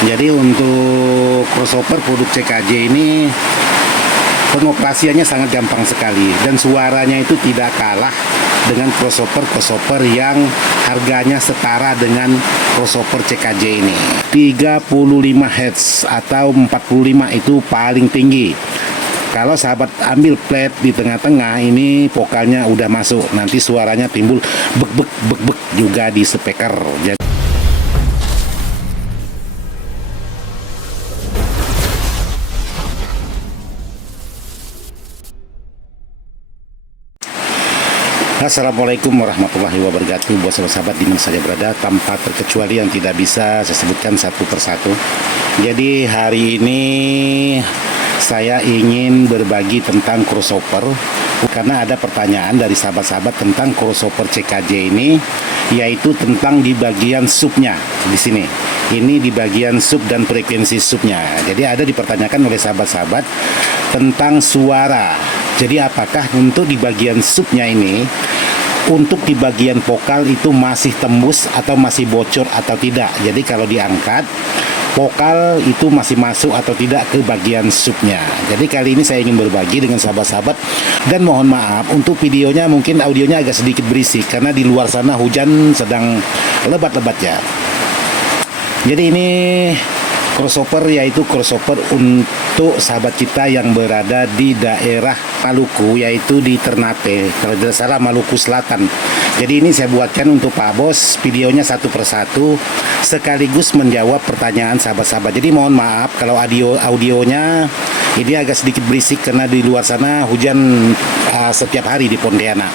Jadi untuk crossover produk CKJ ini pengoperasiannya sangat gampang sekali dan suaranya itu tidak kalah dengan crossover yang harganya setara dengan crossover CKJ ini. 35 Hz atau 45 itu paling tinggi. Kalau sahabat ambil plat di tengah-tengah, ini vokalnya udah masuk, nanti suaranya timbul bek juga di speaker. Jadi Assalamualaikum warahmatullahi wabarakatuh. Buat sahabat di mana saja berada, tanpa terkecuali yang tidak bisa saya sebutkan satu persatu. Jadi hari ini saya ingin berbagi tentang crossover karena ada pertanyaan dari sahabat-sahabat tentang crossover CKJ ini, yaitu tentang di bagian subnya di sini. Ini di bagian sub dan frekuensi subnya. Jadi ada dipertanyakan oleh sahabat-sahabat tentang suara. Jadi apakah untuk di bagian subnya ini, untuk di bagian vokal itu masih tembus atau masih bocor atau tidak. Jadi kalau diangkat, vokal itu masih masuk atau tidak ke bagian subnya. Jadi kali ini saya ingin berbagi dengan sahabat-sahabat, dan mohon maaf untuk videonya mungkin audionya agak sedikit berisik karena di luar sana hujan sedang lebat-lebatnya. Jadi ini crossover, yaitu crossover untuk sahabat kita yang berada di daerah Maluku, yaitu di Ternate, kalau tidak salah Maluku Selatan. Jadi ini saya buatkan untuk Pak Bos, videonya satu persatu sekaligus menjawab pertanyaan sahabat-sahabat. Jadi mohon maaf kalau audionya ini agak sedikit berisik karena di luar sana hujan setiap hari di Pontianak.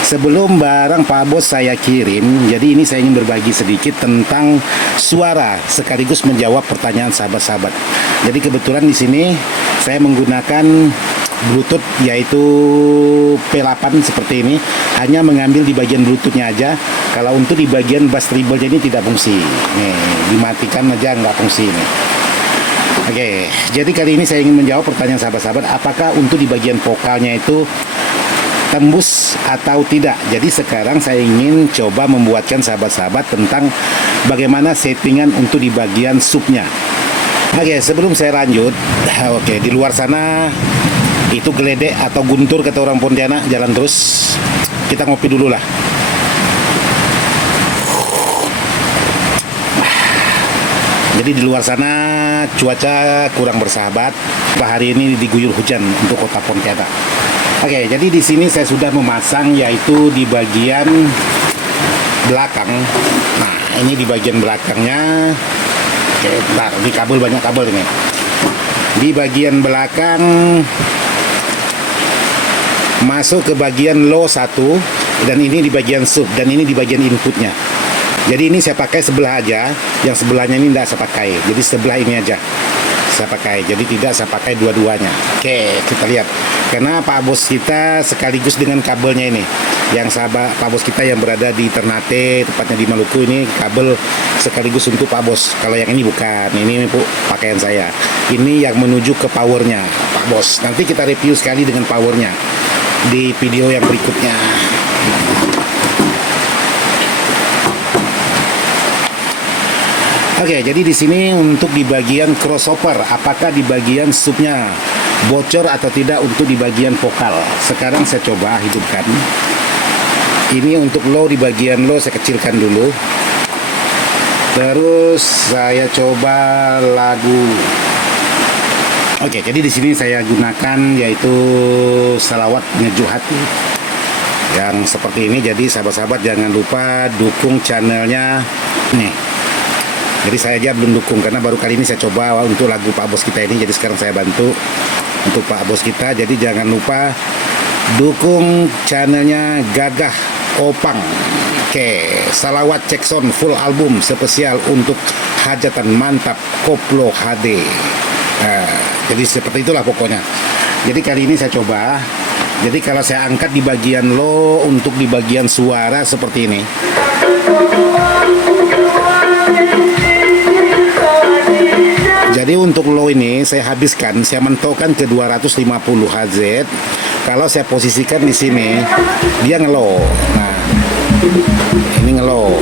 Sebelum barang Pak Bos saya kirim, jadi ini saya ingin berbagi sedikit tentang suara sekaligus menjawab pertanyaan sahabat-sahabat. Jadi kebetulan di sini saya menggunakan Bluetooth, yaitu P8 seperti ini, hanya mengambil di bagian Bluetoothnya aja. Kalau untuk di bagian bass treble ini tidak fungsi. Nih, dimatikan aja nggak fungsi ini. Oke, jadi kali ini saya ingin menjawab pertanyaan sahabat-sahabat, apakah untuk di bagian vokalnya itu tembus atau tidak. Jadi sekarang saya ingin coba membuatkan sahabat-sahabat tentang bagaimana settingan untuk di bagian subnya. Oke, sebelum saya lanjut, di luar sana itu geledek atau guntur kata orang Pontianak, jalan terus. Kita ngopi dulu lah. Jadi di luar sana cuaca kurang bersahabat. Hari ini diguyur hujan untuk kota Pontianak. Oke, jadi di sini saya sudah memasang, yaitu di bagian belakang. Nah, ini di bagian belakangnya. Oke, bentar, di kabel, banyak kabel ini. Di bagian belakang masuk ke bagian low 1, dan ini di bagian sub, dan ini di bagian inputnya. Jadi ini saya pakai sebelah aja, yang sebelahnya ini tidak saya pakai. Jadi sebelah ini aja saya pakai, jadi tidak saya pakai dua-duanya. Oke, kita lihat. Karena Pak Bos kita sekaligus dengan kabelnya ini, yang sahabat Pak Bos kita yang berada di Ternate, tepatnya di Maluku, ini kabel sekaligus untuk Pak Bos. Kalau yang ini bukan, ini pakaian saya. Ini yang menuju ke powernya Pak Bos. Nanti kita review sekali dengan powernya di video yang berikutnya. Oke, jadi di sini untuk di bagian crossover, apakah di bagian subnya bocor atau tidak untuk di bagian vokal. Sekarang saya coba hidupkan. Ini untuk low, di bagian low saya kecilkan dulu. Terus saya coba lagu. Oke, jadi di sini saya gunakan yaitu Salawat Ngeju Hati yang seperti ini. Jadi sahabat-sahabat jangan lupa dukung channelnya nih. Jadi saya aja belum dukung karena baru kali ini saya coba untuk lagu Pak Bos kita ini. Jadi sekarang saya bantu untuk Pak Bos kita. Jadi jangan lupa dukung channelnya Gagah Opang. Oke, Salawat Cekson full album spesial untuk hajatan mantap koplo HD. Jadi seperti itulah pokoknya. Jadi kali ini saya coba. Jadi kalau saya angkat di bagian low untuk di bagian suara seperti ini. Jadi untuk low ini saya habiskan, saya mentokkan ke 250 Hz. Kalau saya posisikan di sini, dia ngelow. Nah, ini ngelow.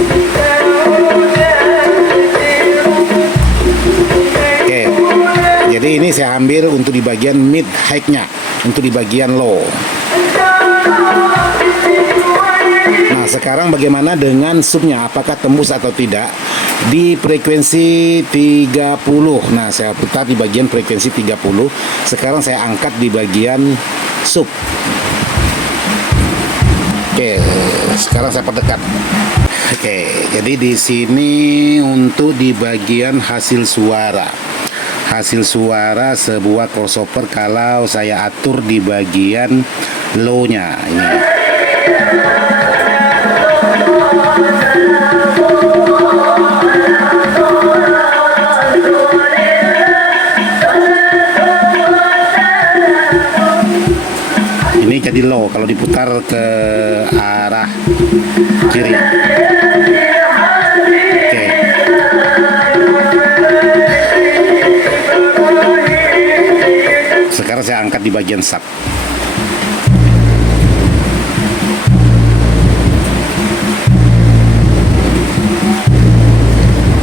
jadi ini saya ambil untuk di bagian mid high-nya, untuk di bagian low. Nah, sekarang bagaimana dengan subnya? Apakah tembus atau tidak? Di frekuensi 30. Nah, saya putar di bagian frekuensi 30. Sekarang saya angkat di bagian sub. Oke, sekarang saya perdekat. Oke, jadi di sini untuk di bagian hasil suara. Hasil suara sebuah crossover kalau saya atur di bagian low-nya ini. Ini jadi low kalau diputar ke arah kiri. Oke. Sekarang saya angkat di bagian sub.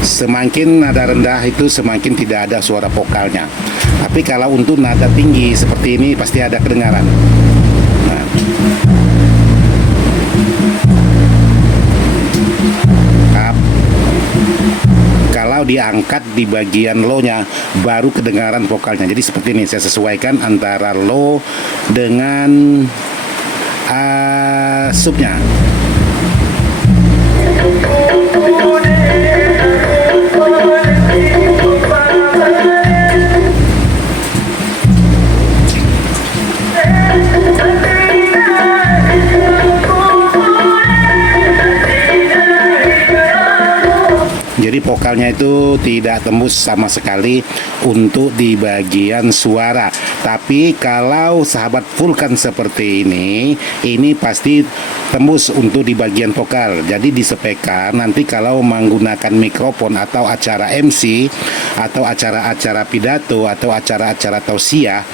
Semakin nada rendah itu semakin tidak ada suara vokalnya. Tapi kalau untuk nada tinggi seperti ini pasti ada kedengaran. Nah. Kalau diangkat di bagian low-nya baru kedengaran vokalnya. Jadi seperti ini saya sesuaikan antara low dengan subnya. Jadi vokalnya itu tidak tembus sama sekali untuk di bagian suara. Tapi kalau sahabat Vulkan seperti ini pasti tembus untuk di bagian vokal. Jadi di speaker nanti kalau menggunakan mikrofon atau acara MC atau acara-acara pidato atau acara-acara tausiah,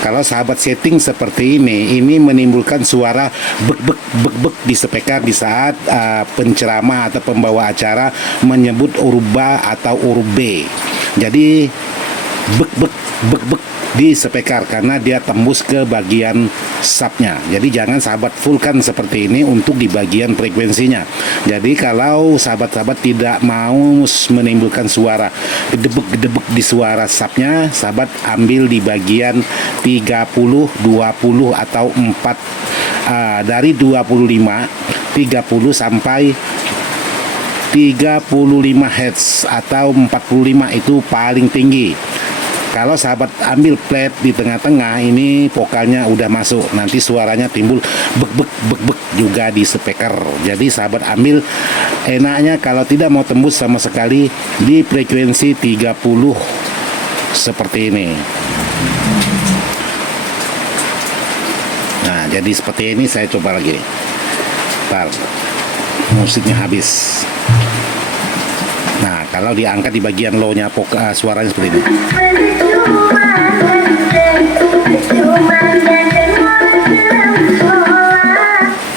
kalau sahabat setting seperti ini menimbulkan suara bek di speaker di saat penceramah atau pembawa acara menyebut huruf ba atau huruf B. Jadi bek di speaker karena dia tembus ke bagian subnya. Jadi jangan sahabat Vulkan seperti ini untuk di bagian frekuensinya. Jadi kalau sahabat-sahabat tidak mau menimbulkan suara gedebek di suara subnya, sahabat ambil di bagian 30, 20 atau 4 dari 25, 30 sampai 35 Hz atau 45 itu paling tinggi. Kalau sahabat ambil flat di tengah-tengah, ini vokalnya udah masuk, nanti suaranya timbul bek juga di speaker. Jadi sahabat ambil enaknya kalau tidak mau tembus sama sekali di frekuensi 30 seperti ini. Nah, jadi seperti ini saya coba lagi. Bentar, musiknya habis. Nah, kalau diangkat di bagian low-nya suaranya seperti ini.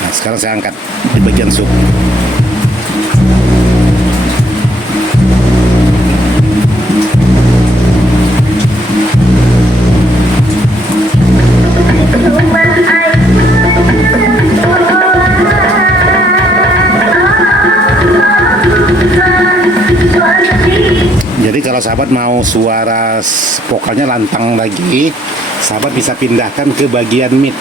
Nah, sekarang saya angkat di bagian sub. Jadi kalau sahabat mau suara vokalnya lantang lagi, sahabat bisa pindahkan ke bagian mid.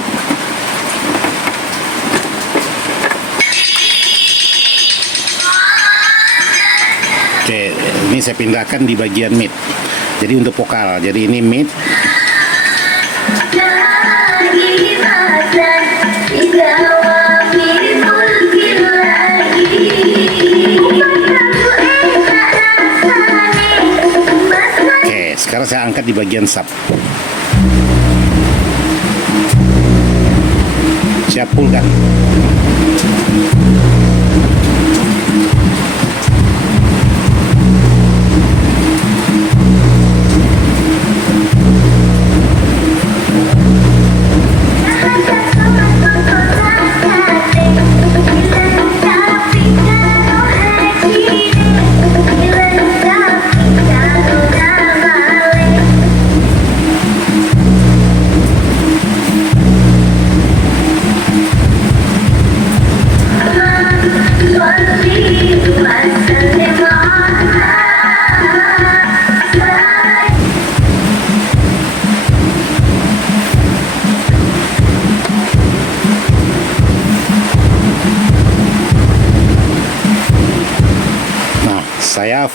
Oke, ini saya pindahkan di bagian mid. Jadi untuk vokal, jadi ini mid. Sekarang saya angkat di bagian sub. Siap full kan?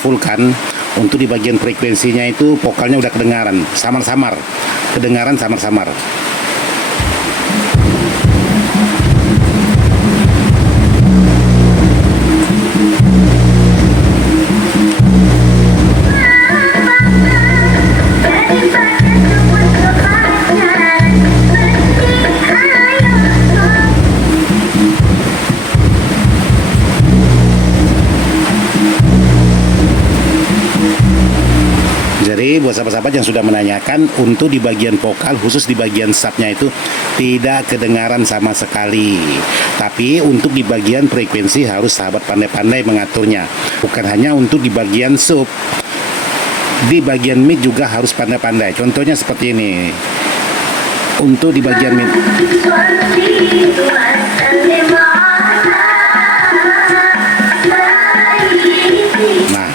fullkan, untuk di bagian frekuensinya itu vokalnya udah kedengaran samar-samar. Jadi buat sahabat-sahabat yang sudah menanyakan, untuk di bagian vokal khusus di bagian subnya itu tidak kedengaran sama sekali. Tapi untuk di bagian frekuensi harus sahabat pandai-pandai mengaturnya. Bukan hanya untuk di bagian sub, di bagian mid juga harus pandai-pandai. Contohnya seperti ini. Untuk di bagian mid,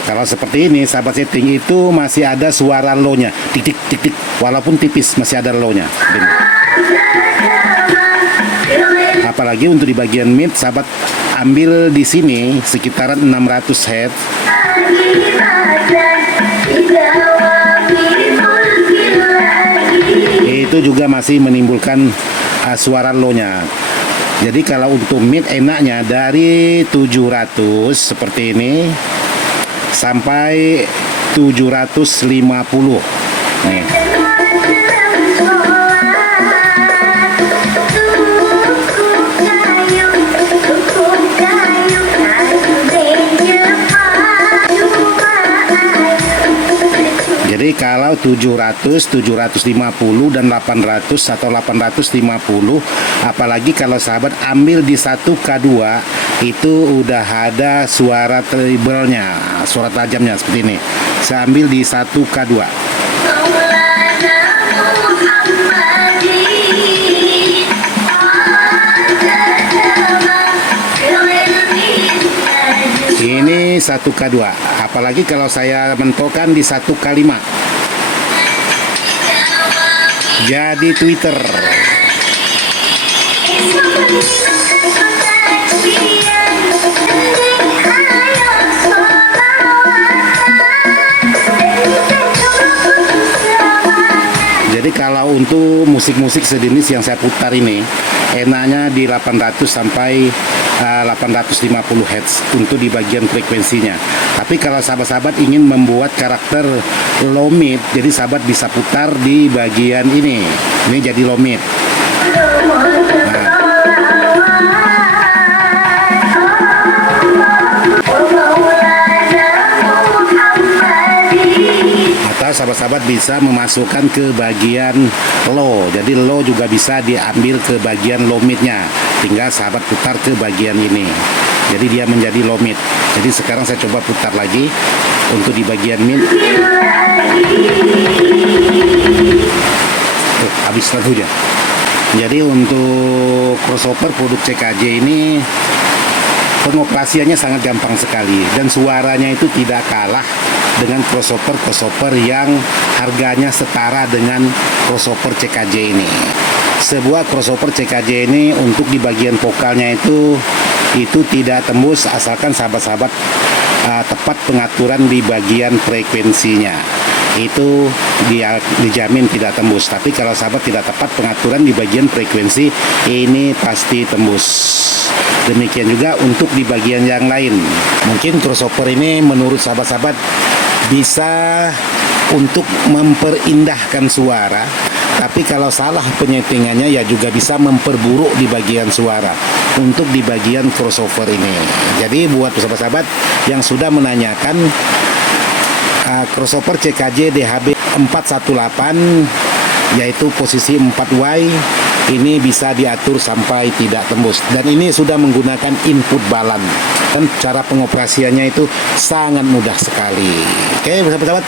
kalau seperti ini sahabat setting itu masih ada suara low-nya, tik tik, walaupun tipis masih ada low-nya. Apalagi untuk di bagian mid, sahabat ambil di sini sekitaran 600 Hz. Itu juga masih menimbulkan suara low-nya. Jadi kalau untuk mid enaknya dari 700 seperti ini sampai 750 nih. Jadi kalau 700, 750 dan 800 atau 850, apalagi kalau sahabat ambil di 1K2 itu udah ada suara treble-nya, suara tajamnya seperti ini. Saya ambil di 1K2. Ini 1K2. Apalagi kalau saya mentokkan di 1K5. Jadi Twitter. Jadi kalau untuk musik-musik sejenis yang saya putar ini, enaknya di 800 sampai 850 Hz untuk di bagian frekuensinya. Tapi kalau sahabat-sahabat ingin membuat karakter low mid, jadi sahabat bisa putar di bagian ini. Ini jadi low mid. Sahabat-sahabat bisa memasukkan ke bagian low, jadi low juga bisa diambil ke bagian low midnya, tinggal sahabat putar ke bagian ini, jadi dia menjadi low mid. Jadi sekarang saya coba putar lagi untuk di bagian mid. Habis lagunya. Jadi untuk crossover produk CKJ ini pengoperasiannya sangat gampang sekali, dan suaranya itu tidak kalah dengan crossover yang harganya setara dengan crossover CKJ ini. Sebuah crossover CKJ ini untuk di bagian vokalnya itu tidak tembus asalkan sahabat-sahabat tepat pengaturan di bagian frekuensinya. Itu dia dijamin tidak tembus. Tapi kalau sahabat tidak tepat pengaturan di bagian frekuensi, ini pasti tembus. Demikian juga untuk di bagian yang lain. Mungkin crossover ini menurut sahabat-sahabat bisa untuk memperindahkan suara, tapi kalau salah penyetingannya ya juga bisa memperburuk di bagian suara untuk di bagian crossover ini. Jadi buat sahabat-sahabat yang sudah menanyakan, crossover CKJ DHB 418 yaitu posisi 4Y ini bisa diatur sampai tidak tembus, dan ini sudah menggunakan input balan, dan cara pengoperasiannya itu sangat mudah sekali. Oke sahabat-sahabat,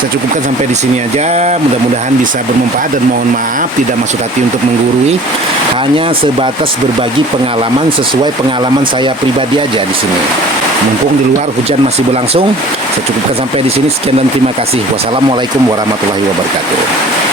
saya cukupkan sampai di sini aja. Mudah-mudahan bisa bermanfaat, dan mohon maaf tidak maksud hati untuk menggurui, hanya sebatas berbagi pengalaman sesuai pengalaman saya pribadi aja di sini. Mumpung di luar hujan masih berlangsung, saya cukupkan sampai di sini. Sekian dan terima kasih. Wassalamualaikum warahmatullahi wabarakatuh.